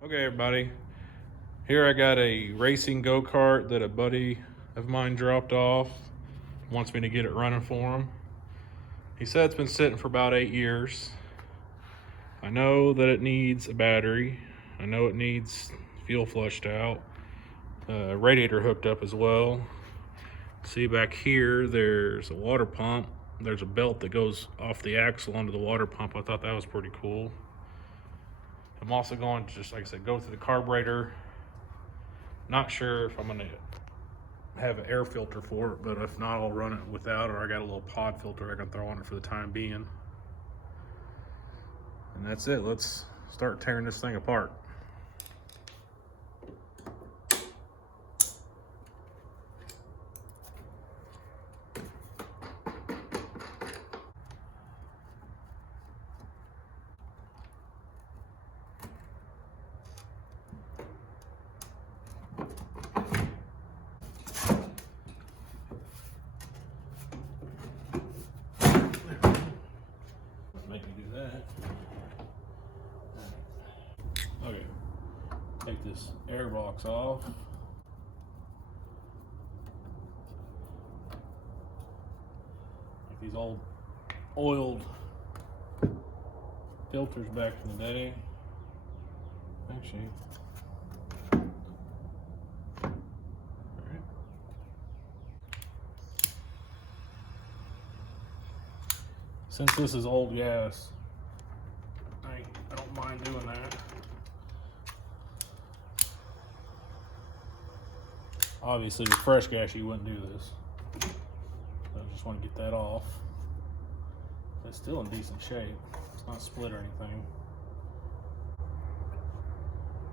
Okay, everybody. Here I got a racing go-kart that a buddy of mine dropped off. Wants me to get it running for him. He said it's been sitting for about 8 years. I know that it needs a battery. I know it needs fuel flushed out. Radiator hooked up as well. See back here, there's a water pump. There's a belt that goes off the axle onto the water pump. I thought that was pretty cool. I'm also going to, just like I said, go through the carburetor. Not sure if I'm going to have an air filter for it, but if not, I'll run it without, or I got a little pod filter I can throw on it for the time being. And that's it. Let's start tearing this thing apart. Make me do that. Okay, take this air box off. Like these old oiled filters back in the day. Actually, alright. Since this is old gas, I don't mind doing that. Obviously with fresh gas you wouldn't do this. So I just want to get that off. It's still in decent shape. It's not split or anything.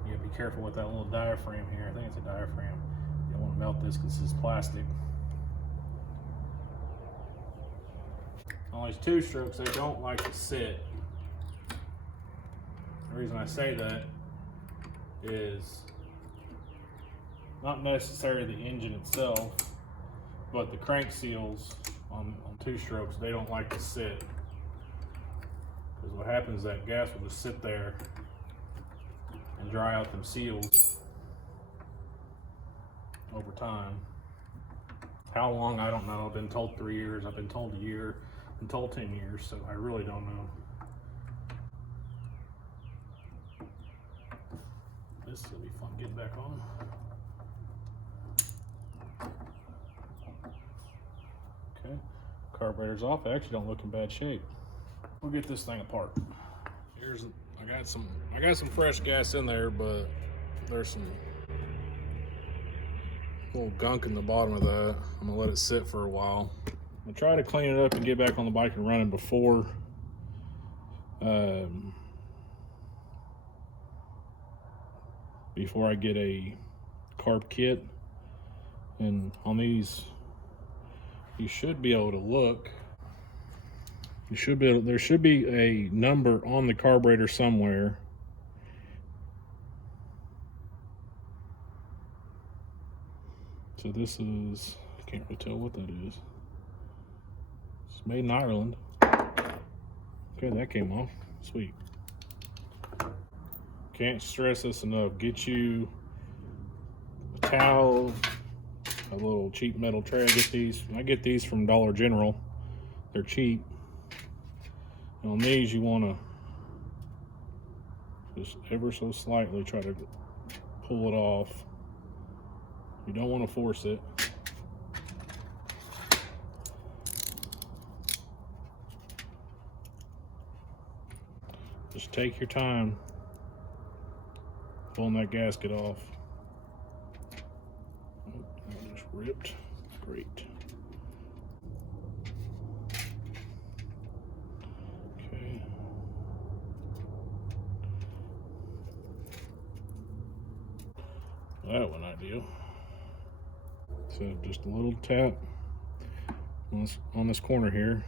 You gotta be careful with that little diaphragm here. I think it's a diaphragm. You don't want to melt this because this is plastic. On these two strokes, they don't like to sit. The reason I say that is not necessarily the engine itself, but the crank seals on two strokes, they don't like to sit. Because what happens is that gas will just sit there and dry out them seals over time. How long, I don't know. I've been told 3 years, I've been told a year, I've been told 10 years, so I really don't know. This will be fun getting back on. Okay, carburetor's off. I actually don't look in bad shape. We'll get this thing apart. I got some fresh gas in there, but there's some little gunk in the bottom of that. I'm gonna let it sit for a while. I'm gonna try to clean it up and get back on the bike and running before I get a carb kit. And on these, you should be able to look. There should be a number on the carburetor somewhere. So this is, I can't really tell what that is. It's made in Ireland. Okay, that came off. Sweet. Can't stress this enough. Get you a towel, a little cheap metal tray. I get these from Dollar General. They're cheap. And on these, you want to just ever so slightly try to pull it off. You don't want to force it. Just take your time pulling that gasket off. Oh, that just ripped. Great. Okay. That one ideal. So just a little tap on this corner here.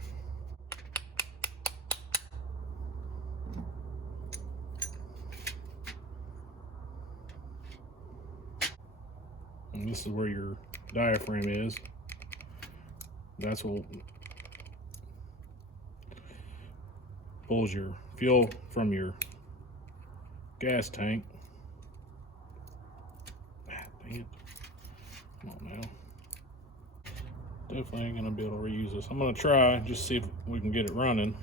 And this is where your diaphragm is. That's what pulls your fuel from your gas tank. Dang it. Come on now. Definitely ain't gonna be able to reuse this. I'm gonna try, just see if we can get it running.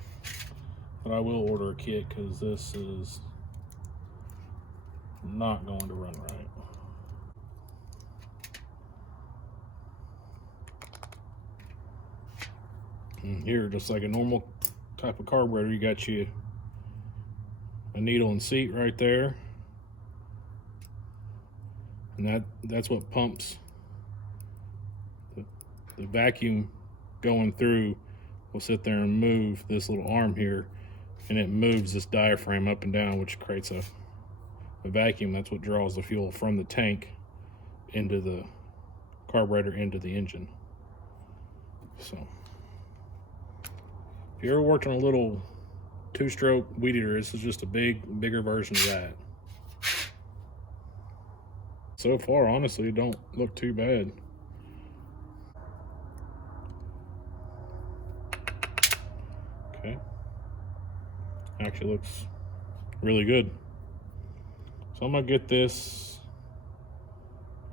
But I will order a kit because this is not going to run right. And here, just like a normal type of carburetor, you got you a needle and seat right there. And that's what pumps the vacuum going through will sit there and move this little arm here, and it moves this diaphragm up and down, which creates a vacuum. That's what draws the fuel from the tank into the carburetor into the engine. So if you ever worked on a little two-stroke weed eater, this is just a bigger version of that. So far, honestly, it don't look too bad. Okay. Actually looks really good. So I'm gonna get this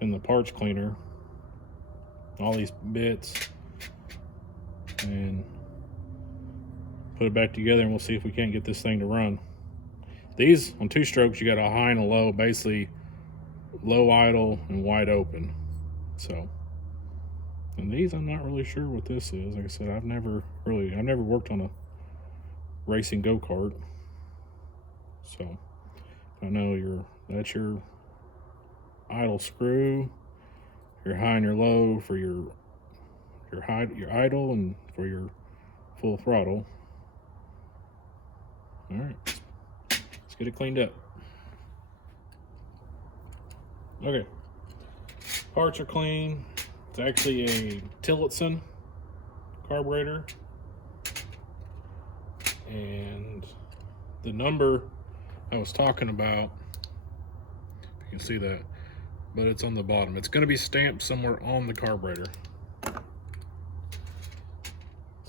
in the parts cleaner, all these bits, and put it back together, and we'll see if we can't get this thing to run. These, on two strokes, you got a high and a low, basically low idle and wide open. So, and these, I'm not really sure what this is. Like I said, I've never worked on a racing go-kart. So, I know that's your idle screw, your high and your low for your idle, and for your full throttle. All right, let's get it cleaned up. Okay, parts are clean. It's actually a Tillotson carburetor, and the number I was talking about, if you can see that, but it's on the bottom. It's going to be stamped somewhere on the carburetor.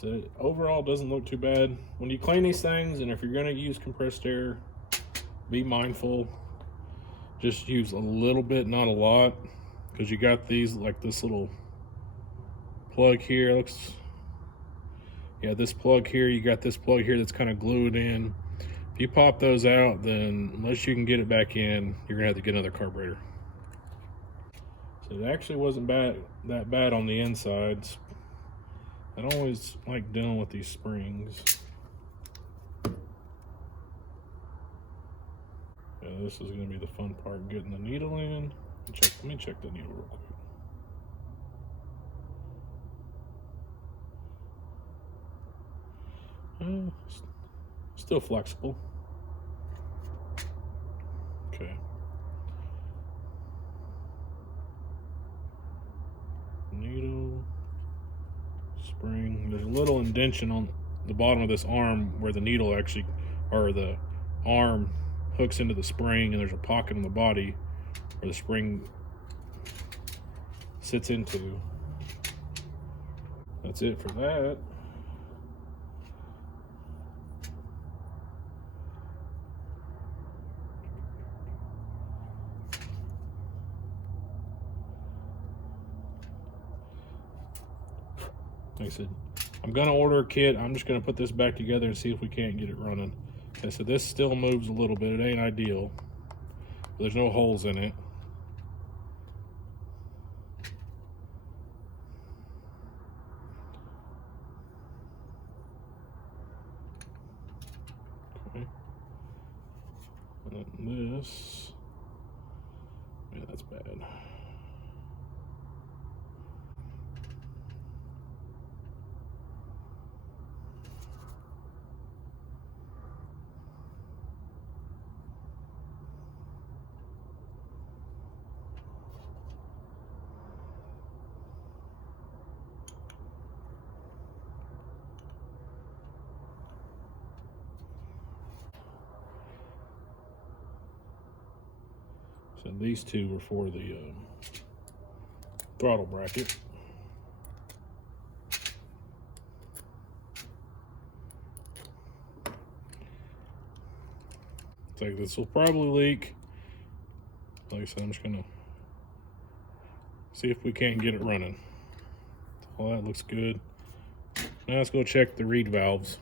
So overall, it doesn't look too bad. When you clean these things, and if you're going to use compressed air, be mindful. Just use a little bit, not a lot, because you got these, like this little plug here. This plug here, you got this plug here that's kind of glued in. If you pop those out, then unless you can get it back in, you're gonna have to get another carburetor. So it actually wasn't that bad on the insides. I don't always like dealing with these springs. Yeah, this is gonna be the fun part, getting the needle in. Let me check the needle real quick. Still flexible. Okay. Needle, spring. There's a little indentation on the bottom of this arm where the needle actually, or the arm hooks into the spring, and there's a pocket on the body where the spring sits into. That's it for that. Like I said, I'm gonna order a kit. I'm just gonna put this back together and see if we can't get it running. Like I said, this still moves a little bit. It ain't ideal. There's no holes in it. Okay. And then this, yeah, that's bad. So these two were for the throttle bracket. It's like this will probably leak. Like I said, I'm just gonna See if we can't get it running. Well, that looks good. Now let's go check the reed valves.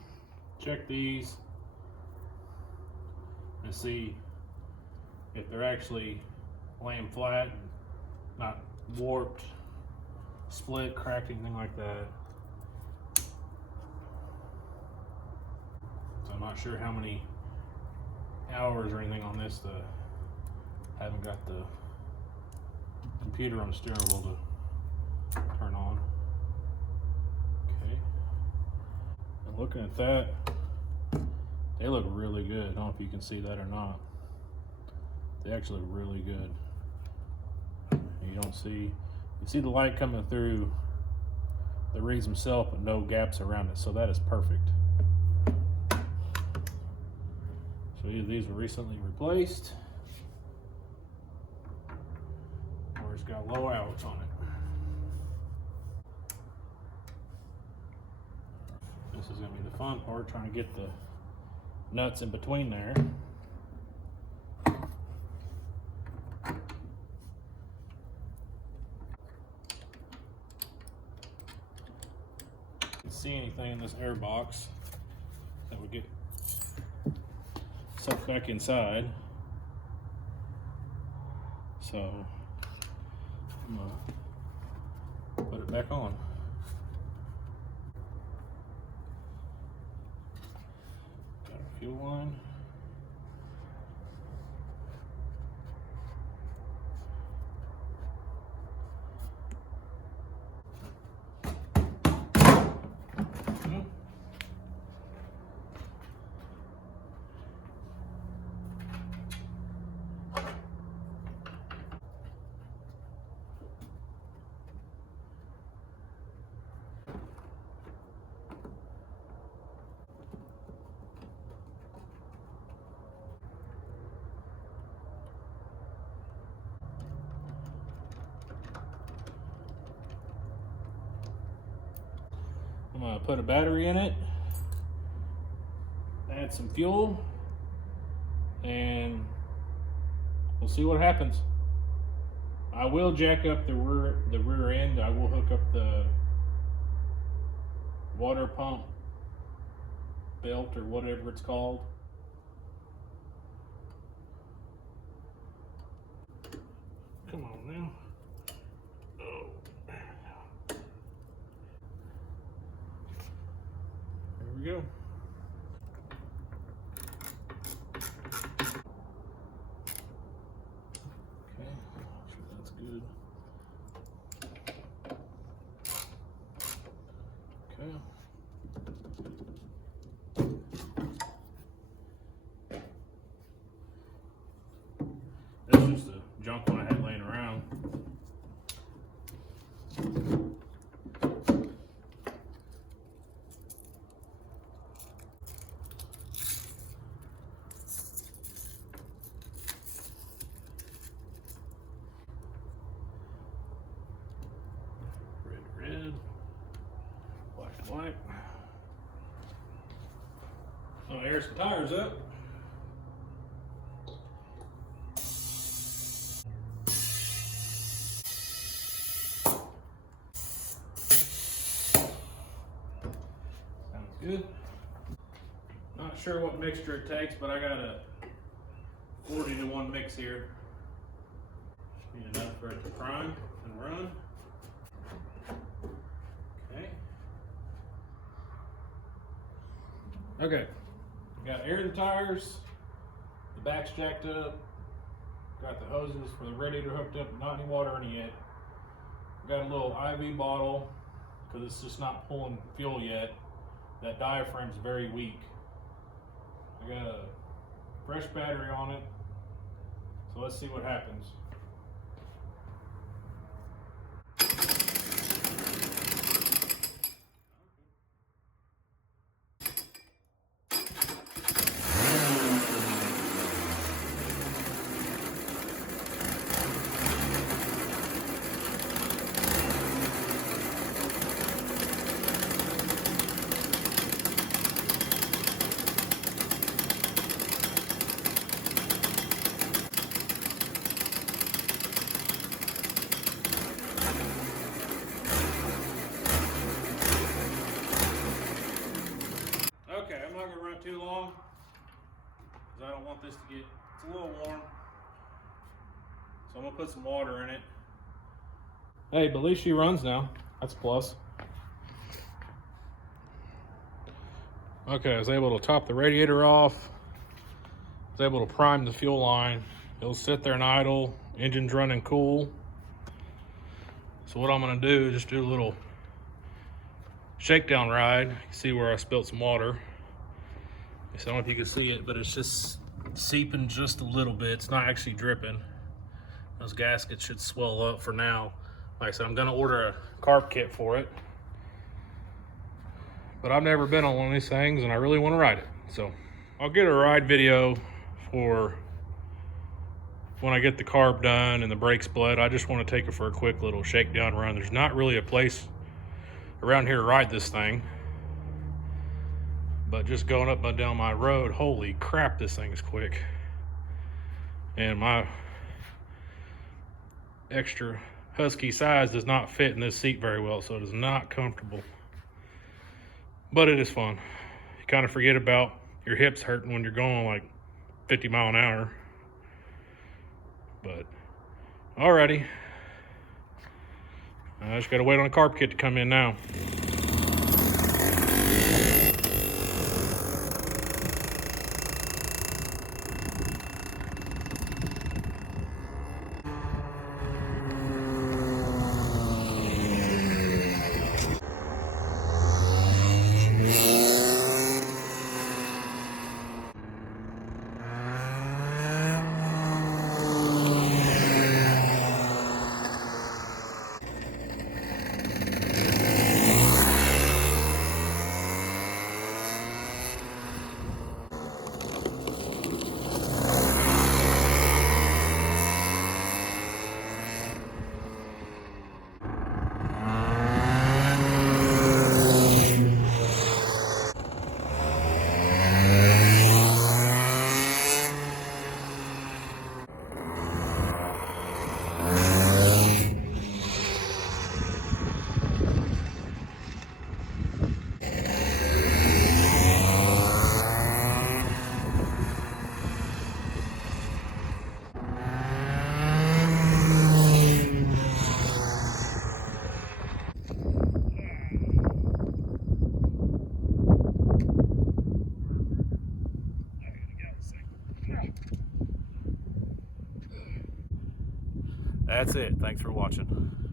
Check these and see if they're actually laying flat, not warped, split, cracked, anything like that. So I'm not sure how many hours or anything on this. Haven't got the computer on the steering wheel to turn on. Okay. And looking at that, they look really good. I don't know if you can see that or not. They actually look really good. You don't see, you see the light coming through the reeds themselves, but no gaps around it. So that is perfect. So either these were recently replaced, or it's got low outs on it. This is gonna be the fun part, trying to get the nuts in between there. See anything in this air box that would get sucked back inside. So I'm gonna put it back on. Got a fuel line. I'm gonna put a battery in it, add some fuel, and we'll see what happens. I will jack up the rear end. I will hook up the water pump belt or whatever it's called. Come on now. Oh. There we go. Okay, sure that's good. Okay. That's just the junk one I had laying around. Red, black. So air some tires up. Sounds good. Not sure what mixture it takes, but I got a 40-to-1 mix here. Need enough for it to prime and run. Okay, got air in the tires, the back's jacked up, got the hoses for the radiator hooked up, not any water in it yet. Got a little IV bottle, because it's just not pulling fuel yet. That diaphragm's very weak. I got a fresh battery on it, so let's see what happens. because I don't want this to get, it's a little warm. So I'm gonna put some water in it. Hey, but at least she runs now. That's a plus. Okay, I was able to top the radiator off. I was able to prime the fuel line. It'll sit there and idle. Engine's running cool. So what I'm gonna do is just do a little shakedown ride. You see where I spilled some water. I don't know if you can see it, but it's just seeping just a little bit. It's not actually dripping. Those gaskets should swell up for now. Like I said, I'm gonna order a carb kit for it. But I've never been on one of these things and I really wanna ride it. So I'll get a ride video for when I get the carb done and the brakes bled. I just wanna take it for a quick little shakedown run. There's not really a place around here to ride this thing. But just going up and down my road, holy crap, this thing is quick. And my extra husky size does not fit in this seat very well, so it is not comfortable. But it is fun. You kind of forget about your hips hurting when you're going like 50 miles an hour. But alrighty. I just gotta wait on the carb kit to come in now. That's it. Thanks for watching.